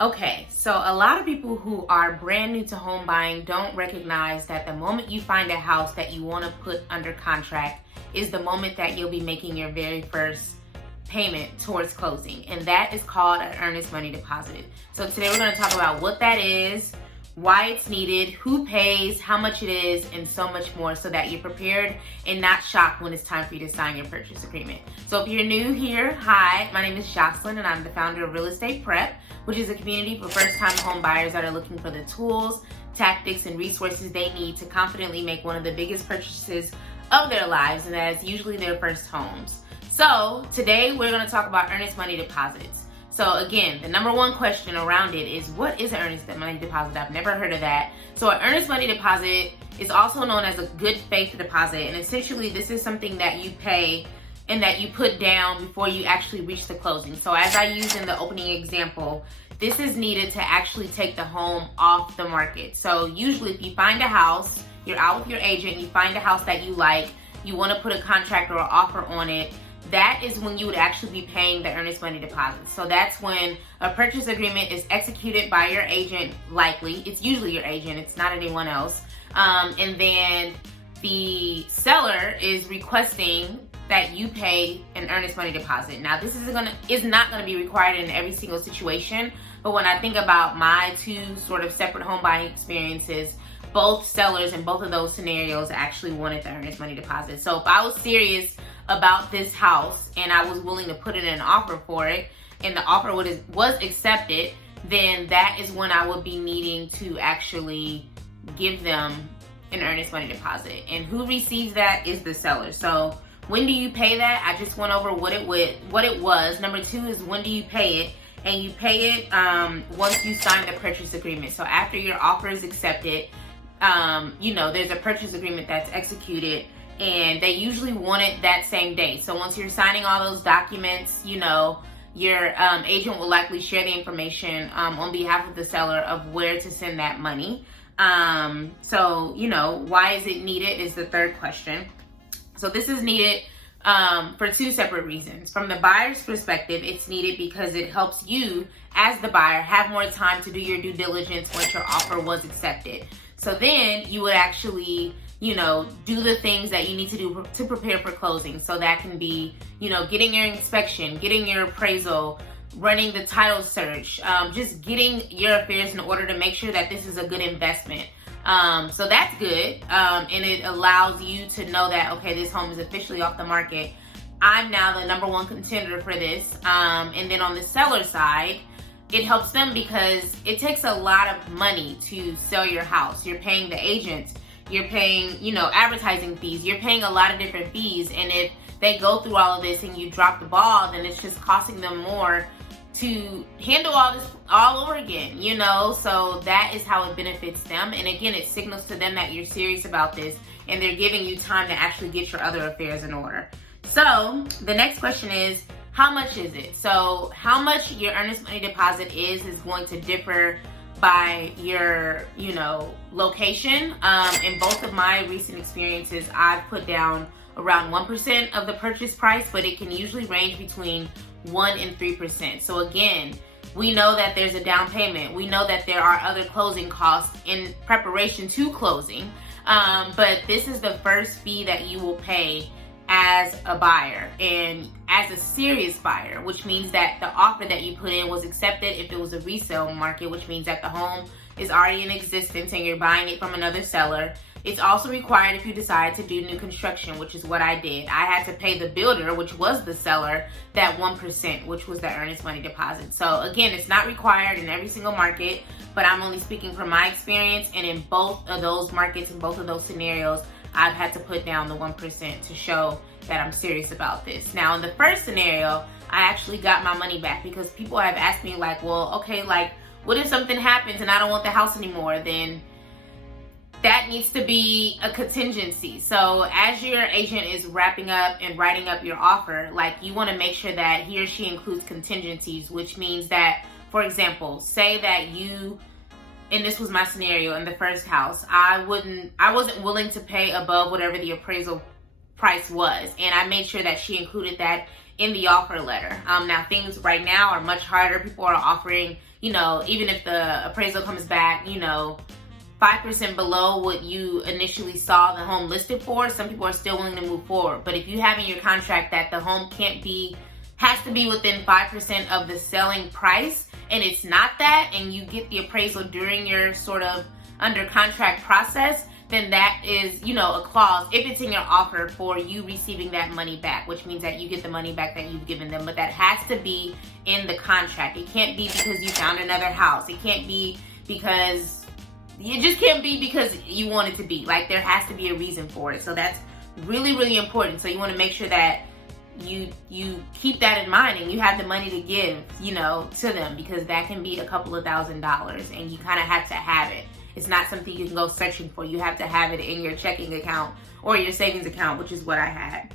Okay, so a lot of people who are brand new to home buying don't recognize that the moment you find a house that you want to put under contract is the moment that you'll be making your very first payment towards closing, and that is called an earnest money deposit. So today we're going to talk about what that is, why it's needed, who pays, how much it is, and so much more, so that you're prepared and not shocked when it's time for you to sign your purchase agreement. So if you're new here, hi, my name is Jocelyn and I'm the founder of Real Estate Prep, which is a community for first-time home buyers that are looking for the tools, tactics, and resources they need to confidently make one of the biggest purchases of their lives, and that is usually their first homes. So today we're going to talk about earnest money deposits. So again, the number one question around it is, what is an earnest money deposit? I've never heard of that. So an earnest money deposit is also known as a good faith deposit, and essentially this is something that you pay and that you put down before you actually reach the closing. So as I used in the opening example, this is needed to actually take the home off the market. So usually if you find a house, you're out with your agent, you find a house that you like, you want to put a contract or an offer on it, that is when you would actually be paying the earnest money deposit. So that's when a purchase agreement is executed by your agent, likely. It's usually your agent, it's not anyone else. And then the seller is requesting that you pay an earnest money deposit. Now this is not gonna be required in every single situation, but when I think about my two sort of separate home buying experiences, both sellers in both of those scenarios actually wanted the earnest money deposit. So if I was serious about this house and I was willing to put in an offer for it, and the offer was accepted, then that is when I would be needing to actually give them an earnest money deposit. And who receives that is the seller. So when do you pay that? I just went over what it was. Number two is, when do you pay it? And you pay it once you sign the purchase agreement. So after your offer is accepted, there's a purchase agreement that's executed, and they usually want it that same day. So once you're signing all those documents, your agent will likely share the information on behalf of the seller of where to send that money. Why is it needed is the third question. So this is needed for two separate reasons. From the buyer's perspective, it's needed because it helps you as the buyer have more time to do your due diligence once your offer was accepted. So then you would actually, do the things that you need to do to prepare for closing. So that can be, getting your inspection, getting your appraisal, running the title search, just getting your affairs in order to make sure that this is a good investment. So that's good, and it allows you to know that, okay, this home is officially off the market. I'm now the number one contender for this. And then on the seller side, it helps them because it takes a lot of money to sell your house. You're paying the agent, you're paying, advertising fees, you're paying a lot of different fees. And if they go through all of this and you drop the ball, then it's just costing them more to handle all this all over again, so that is how it benefits them. And again, it signals to them that you're serious about this and they're giving you time to actually get your other affairs in order. So the next question is, how much is it? So how much your earnest money deposit is going to differ by your, location. In both of my recent experiences, I've put down around 1% of the purchase price, but it can usually range between 1 and 3%. So again, we know that there's a down payment. We know that there are other closing costs in preparation to closing. But this is the first fee that you will pay as a buyer and as a serious buyer, which means that the offer that you put in was accepted if it was a resale market, which means that the home is already in existence and you're buying it from another seller. It's also required if you decide to do new construction, which is what I did. I had to pay the builder, which was the seller, that 1%, which was the earnest money deposit. So again, it's not required in every single market, but I'm only speaking from my experience. And in both of those markets, in both of those scenarios, I've had to put down the 1% to show that I'm serious about this. Now, in the first scenario, I actually got my money back because people have asked me what if something happens and I don't want the house anymore? Then that needs to be a contingency. So as your agent is wrapping up and writing up your offer, you want to make sure that he or she includes contingencies, which means that, for example, say that and this was my scenario in the first house, I wasn't willing to pay above whatever the appraisal price was, and I made sure that she included that in the offer letter. Now things right now are much harder. People are offering even if the appraisal comes back, 5% below what you initially saw the home listed for, some people are still willing to move forward. But if you have in your contract that the home has to be within 5% of the selling price, and it's not that, and you get the appraisal during your sort of under contract process, then that is, a clause, if it's in your offer, for you receiving that money back, which means that you get the money back that you've given them. But that has to be in the contract. It can't be because you found another house. It can't be because it just can't be because you want it to be. Like, there has to be a reason for it. So that's really, really important. So you want to make sure that you keep that in mind, and you have the money to give, to them, because that can be a couple of $1,000s, and you kind of have to have it. It's not something you can go searching for. You have to have it in your checking account or your savings account, which is what I had.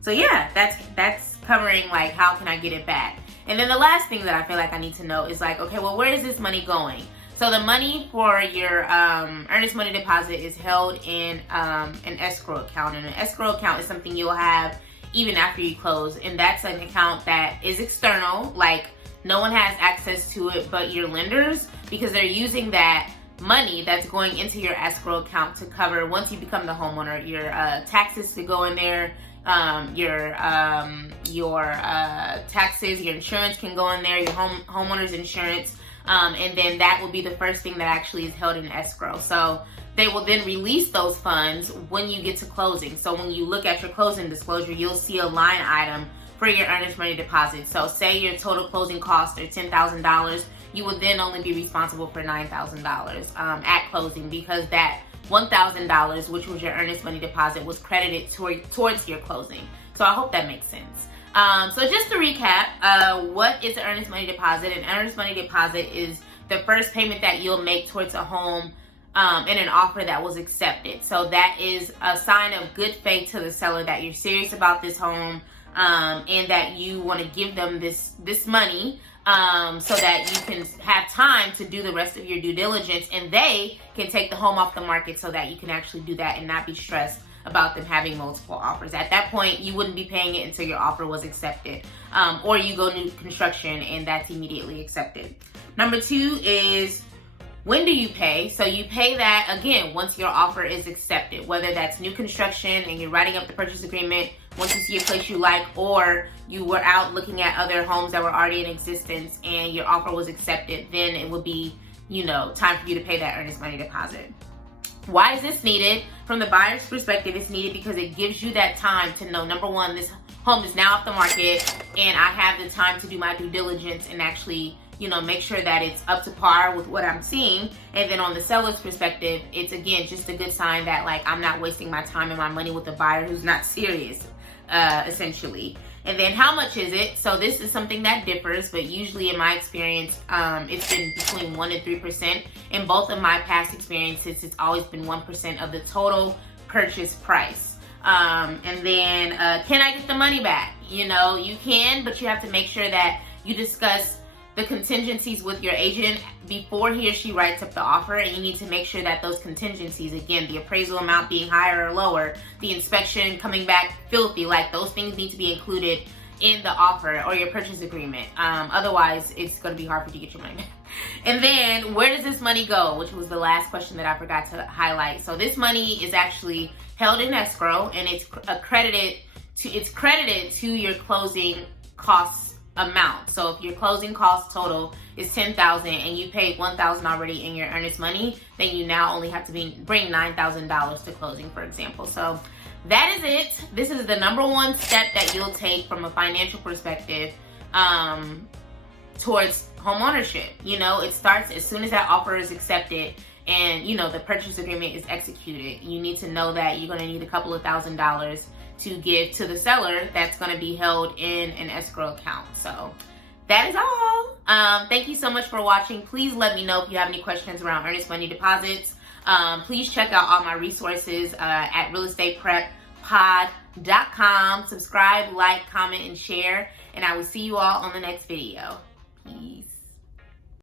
So yeah, that's covering like how can I get it back. And then the last thing that I feel like I need to know is like, okay, well, where is this money going? So the money for your earnest money deposit is held in an escrow account. And an escrow account is something you'll have even after you close. And that's an account that is external, like no one has access to it but your lenders, because they're using that money that's going into your escrow account to cover, once you become the homeowner, your taxes to go in there, your taxes, your insurance can go in there, your homeowner's insurance. And then that will be the first thing that actually is held in escrow. So they will then release those funds when you get to closing. So when you look at your closing disclosure, you'll see a line item for your earnest money deposit. So say your total closing costs are $10,000, you will then only be responsible for $9,000 at closing, because that $1,000, which was your earnest money deposit, was credited towards your closing. So I hope that makes sense. So just to recap, what is an earnest money deposit? An earnest money deposit is the first payment that you'll make towards a home in an offer that was accepted. So that is a sign of good faith to the seller that you're serious about this home, and that you want to give them this money so that you can have time to do the rest of your due diligence, and they can take the home off the market so that you can actually do that and not be stressed about them having multiple offers. At that point, you wouldn't be paying it until your offer was accepted, or you go new construction and that's immediately accepted. Number 2 is, when do you pay? So you pay that, again, once your offer is accepted, whether that's new construction and you're writing up the purchase agreement once you see a place you like, or you were out looking at other homes that were already in existence and your offer was accepted, then it would be, time for you to pay that earnest money deposit. Why is this needed? From the buyer's perspective, it's needed because it gives you that time to know, number one, this home is now off the market and I have the time to do my due diligence and actually, make sure that it's up to par with what I'm seeing. And then on the seller's perspective, it's again, just a good sign that like I'm not wasting my time and my money with a buyer who's not serious, essentially. And then how much is it? So this is something that differs, but usually in my experience, it's been between 1% and 3%. In both of my past experiences, it's always been 1% of the total purchase price. And then, can I get the money back? You can, but you have to make sure that you discuss the contingencies with your agent before he or she writes up the offer, and you need to make sure that those contingencies, again, the appraisal amount being higher or lower, the inspection coming back filthy, like those things need to be included in the offer or your purchase agreement. Otherwise, it's going to be hard for you to get your money back. And then, where does this money go? Which was the last question that I forgot to highlight. So this money is actually held in escrow, and it's credited to your closing costs amount. So if your closing cost total is $10,000 and you paid $1,000 already in your earnest money, then you now only have to bring $9,000 to closing, for example. So that is it. This is the number one step that you'll take from a financial perspective towards home ownership. It starts as soon as that offer is accepted and the purchase agreement is executed. You need to know that you're going to need a couple of $1,000s to give to the seller that's going to be held in an escrow account. So that is all. Thank you so much for watching. Please let me know if you have any questions around earnest money deposits. Please check out all my resources at realestatepreppod.com. Subscribe, like, comment, and share. And I will see you all on the next video. Peace.